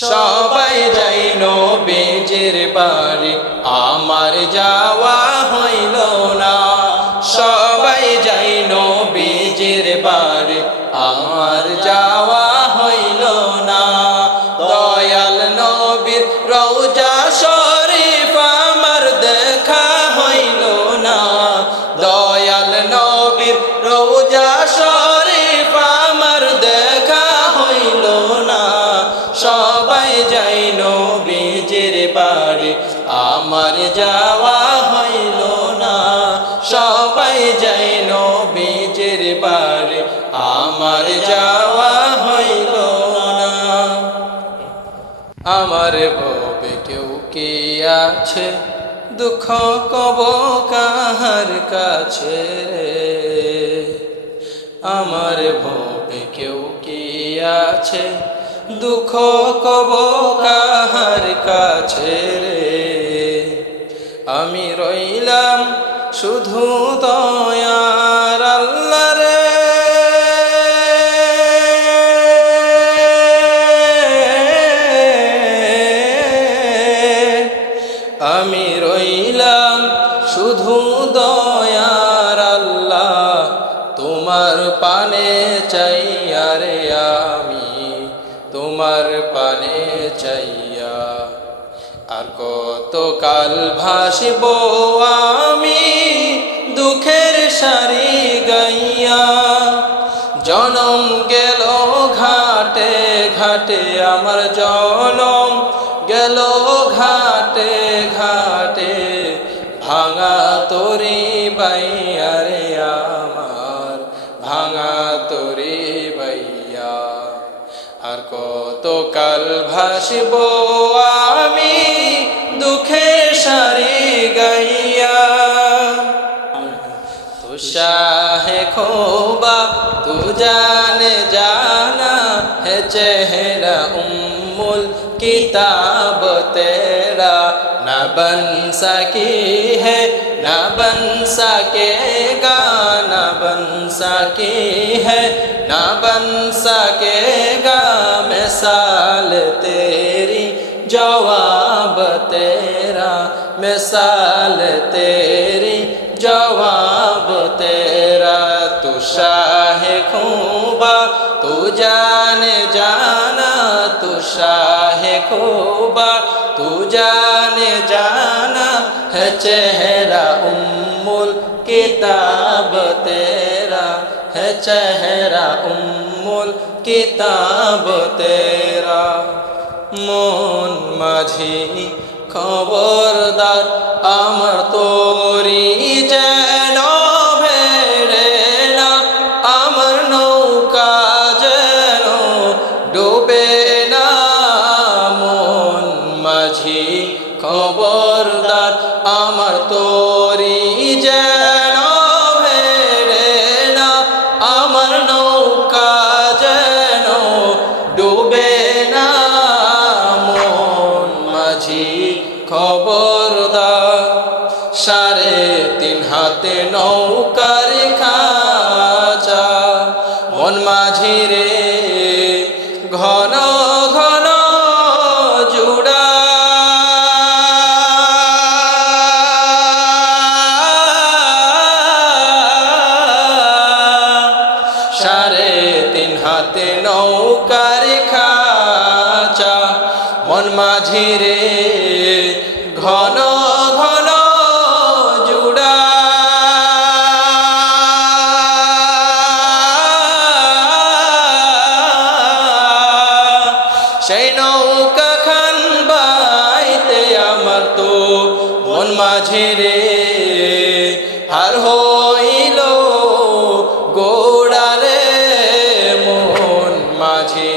সবাই যাই নবীজির বাড়ি, আমার যাওয়া হইল না। সবাই যাই নবীজির বাড়ি, আমার যাওয়া হইল না। দয়াল নবীর রওজা শরীফ আমার দেখা হইল না। দয়াল নবীর রওজা শরীফ আমার দেখা হইল না। সবাই যাই নবীজির বাড়ি, আমার যাওয়া হইল না। সবাই যাই নবীজির বাড়ি, আমার যাওয়া হইল না। আমার ভবে কেউ কি আছে, দুঃখ কব কাহার কাছে রে। আমার ভবে কেউ কি আছে, দুঃখ কব কাহার কাছে রে। আমি রইলাম শুধু দয়ার আল্লাহ রে। আমি রইলাম শুধু দয়ার আল্লাহ, তোমার পানে চাইয়া রে। আমি তোমার পানে চাইয়া আর কত কাল ভাসিব আমি দুঃখের সারি গাইয়া। জনম গেল ঘাটে ঘাটে, আমার জনম গেল ঘাটে ঘাটে। ভাঙা তরি বাইয়া রে আমার, ভাঙা তরি বাইয়া। আর কত কাল ভাসিব আমি দুঃখের সারি গাইয়া। তু শাহে খোবা তু জানে জানা है चेहरा उम्मुल किताब तेरा। न बन सकी है न बन सकेगा, न बन सकी है न बन सकेगा। मिसाल तेरी जवाब तेरा, मिसाल तेरी जवाब तेरा। तू शाहे खूबा तू जाने जाना, तू शाहे खूबा तू जाने जाना है चेहरा उम्मुल किताब तेरा, है चेहरा उम्मुल किताब तेरा। মন মাঝি খবরদার আমার তোরি যেন ভেড়ে না। আমার নৌকা যেন ডুবে না। মন মাঝি খবরদার আমার তোরি যেন ভেড়ে না। আমার নৌকা যেন ডুবে না। খবরদার 3.5 হাতে নৌকার খাঁচা। মন মাঝি রে ঘন ঘন জুড়া। সাড়ে 3 হাতে নৌকার খাঁচা। মন মাঝি রে ঘন ঘন জুড়া। সেই নৌকা খান বাইতে আমার তো মন মাঝি রে হার হইল গোড়া রে। মন মাঝি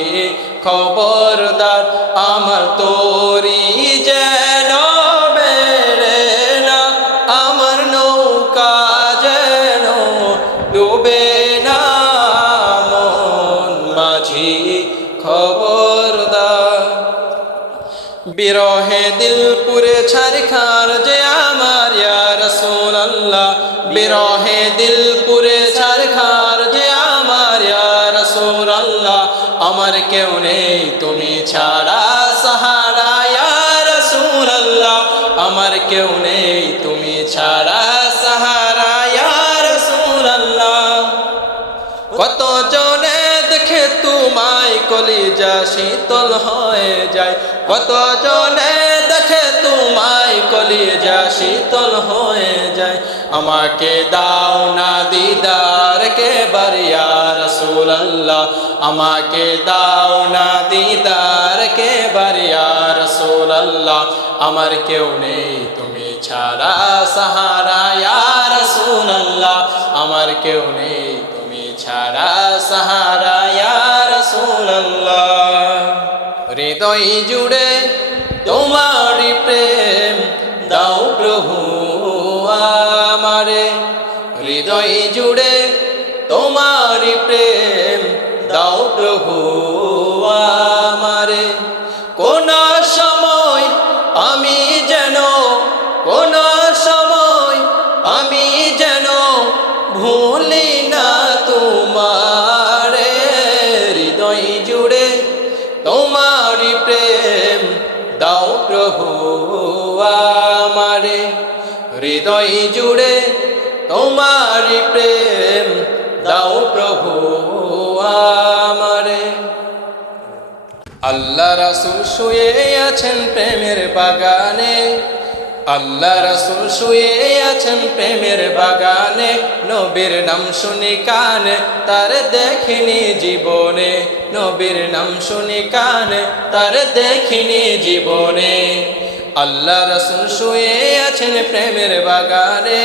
খবরদার আমার তোরি যেন বেড়ে না। আমার নৌকা যেন ডুবে না। মন মাঝি খবরদার। বিরহে দিল পুরে ছারখার যে আমার ইয়া রাসূলুল্লাহ। বিরহে দিল পুরে ছারখার যে আমার ইয়া রাসূলুল্লাহ। আমার কেউ নেই তুমি ছাড়া আমার কেউ নেই তুমি ছাড়া সাহারা ইয়া রাসূলুল্লাহ। কত জনে দেখে তোমায় কলিজা শীতল হয়ে যায়, কত জনে দেখে তোমায় কলিজা শীতল হয়ে যায়। আমাকে দাও না দিদার কেবার ইয়া রাসূলুল্লাহ, আমাকে দাও না দিদার কেবার ইয়া রাসূলুল্লাহ। আমার কেউ নেই তুমি ছাড়া সাহারা ইয়া রাসূলুল্লাহ, আমার কেউ নেই তুমি ছাড়া সাহারা ইয়া রাসূলুল্লাহ। হৃদয় জুড়ে তোমারই প্রেম দাও প্রভু আমারে, হৃদয় জুড়ে তোমারই প্রেম দাও প্রভু আমারে। কোন সময় আমি যেন, কোন সময় আমি যেন ভুলি না তোমারে, হৃদয় জুড়ে তোমারই প্রেম দাও প্রভু আমারে, হৃদয় জুড়ে তোমারই প্রেম দাও প্রভু আমারে। আল্লাহ রাসূল শুয়ে আছেন প্রেমের বাগানে, আল্লাহ রাসূল শুয়ে আছেন প্রেমের বাগানে। নবীর নাম শুনি কানে তার দেখিনি জীবনে, নবীর নাম শুনি কানে তার দেখিনি জীবনে। আল্লাহ রাসূল শুয়ে আছেন প্রেমের বাগানে,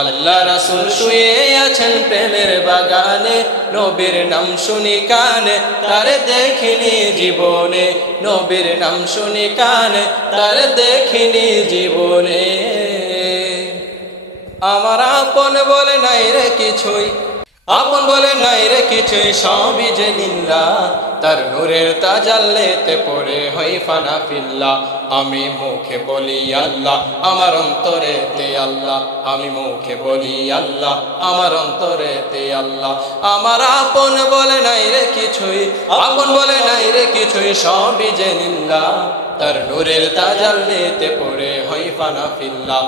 আল্লাহ রাসূল শুয়ে আছেন প্রেমের বাগানে। নবীর নাম শুনি কানে তার দেখিনি জীবনে, নবীর নাম শুনি কানে তার দেখিনি জীবনে। আমার আপন বলে নাই রে কিছুই, আপন বলে নাই রে কিছুই, সবই যে লিল্লাহ। তার নূরের তাজাল্লিতে পড়ে হই ফানা ফিল্লাহ। আমি মুখে বলি আল্লাহ, আমার অন্তরেতে আল্লাহ, আমি মুখে বলি আল্লাহ, আমার অন্তরেতে আল্লাহ। আমার আপন বলে নাই রে কিছুই, আপন বলে নাই রে কিছুই, সবই যে লিল্লাহ। তার নূরের তাজাল্লিতে পড়ে হই ফানা ফিল্লাহ।